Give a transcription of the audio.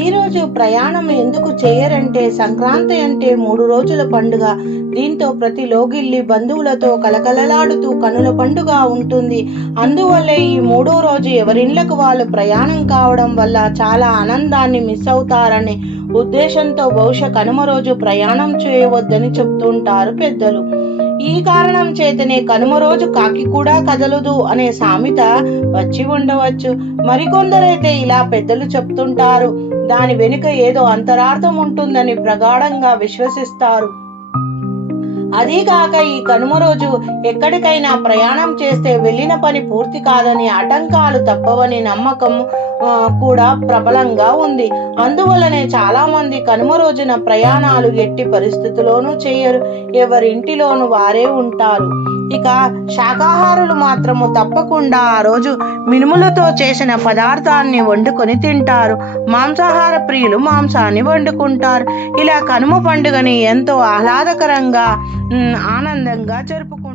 ఈరోజు ప్రయాణం ఎందుకు చేయరంటే సంక్రాంతి అంటే 3 రోజుల పండుగ. దీంతో ప్రతి లోగిల్లి బంధువులతో కలకలలాడుతూ కనుల పండుగ ఉంటుంది. అందువల్లే ఈ 3వ రోజు ఎవరిళ్లకు వాళ్ళు ప్రయాణం కావడం వల్ల చాలా ఆనందాన్ని మిస్ అవుతారనే ఉద్దేశంతో బహుశా కనుమ రోజు ప్రయాణం చేయవద్దని చెప్తుంటారు పెద్దలు. ఈ కారణం చేతనే కనుమ రోజు కాకి కూడా కదలదు అనే సామెత వచ్చి ఉండవచ్చు. మరికొందరైతే ఇలా పెద్దలు చెప్తుంటారు, దాని వెనుక ఏదో అంతరార్థం ఉంటుందని ప్రగాఢంగా విశ్వసిస్తారు. అదీగాక ఈ కనుమ రోజు ఎక్కడికైనా ప్రయాణం చేస్తే వెళ్ళిన పని పూర్తి కాదని, ఆటంకాలు తప్పవని నమ్మకం కూడా ప్రబలంగా ఉంది. అందువల్లనే చాలా మంది కనుమ రోజున ప్రయాణాలు ఎట్టి పరిస్థితుల్లోనూ చేయరు. ఎవరింటిలోనూ వారే ఉంటారు. ఇక శాకాహారులు మాత్రము తప్పకుండా ఆ రోజు మినుములతో చేసిన పదార్థాన్ని వండుకొని తింటారు. మాంసాహార ప్రియులు మాంసాన్ని వండుకుంటారు. ఇలా కనుమ పండుగని ఎంతో ఆహ్లాదకరంగా ఆనందంగా జరుపుకుంటారు.